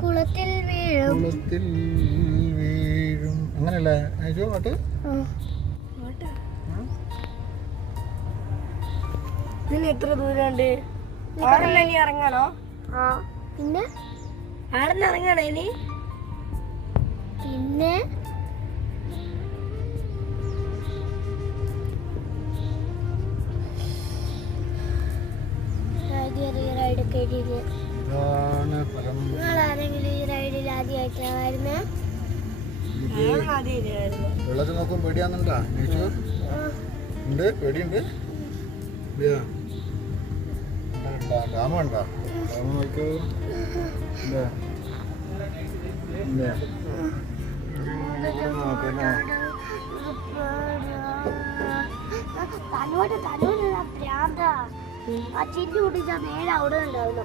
കുളത്തിൽ വീഴും അങ്ങനല്ലേ പാട്ട്. ഇതിന് എത്ര ദൂരമുണ്ട്? ഇനി ഇറങ്ങണോ? പിന്നെ ആടെന്ന് ഇറങ്ങണോ ഇനി? പിന്നെ നിങ്ങളാരെങ്കിലും ഈ റൈഡിൽ ആദ്യമായിട്ടാണ് വെള്ളത്തിൽ നോക്കും പേടിയാന്നുണ്ടാ? ഉണ്ട്, പേടിയുണ്ട്. ഡാമ ഉണ്ടോ? ഡാമ നോക്കൂ. തന്നോട് പ്രാന്ത ആ ചിരി കുടിച്ചാൽ നേരെ അവിടെ ഉണ്ടാവില്ല.